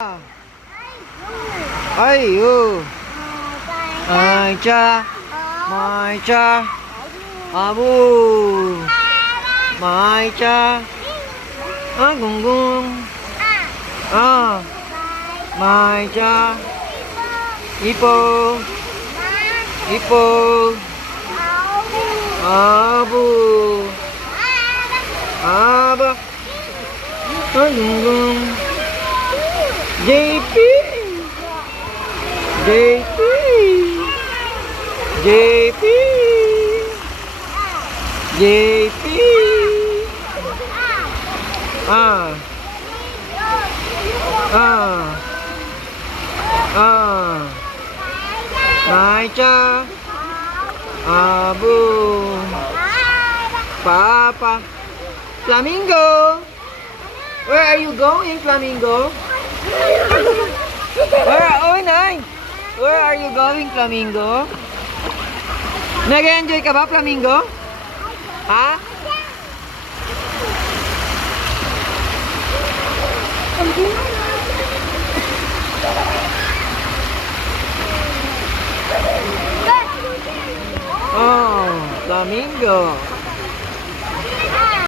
Ay, Ai cha, mai cha, abu, mai cha, gung gung, mai cha, ipo, ipo, abu, aba, gung gung, JP. JP JP JP Mai cha Abu Papa Flamingo. Where are you going, Flamingo? Where are you going, Flamingo? Nag-enjoy ka ba, Flamingo? Ha? Oh, Flamingo.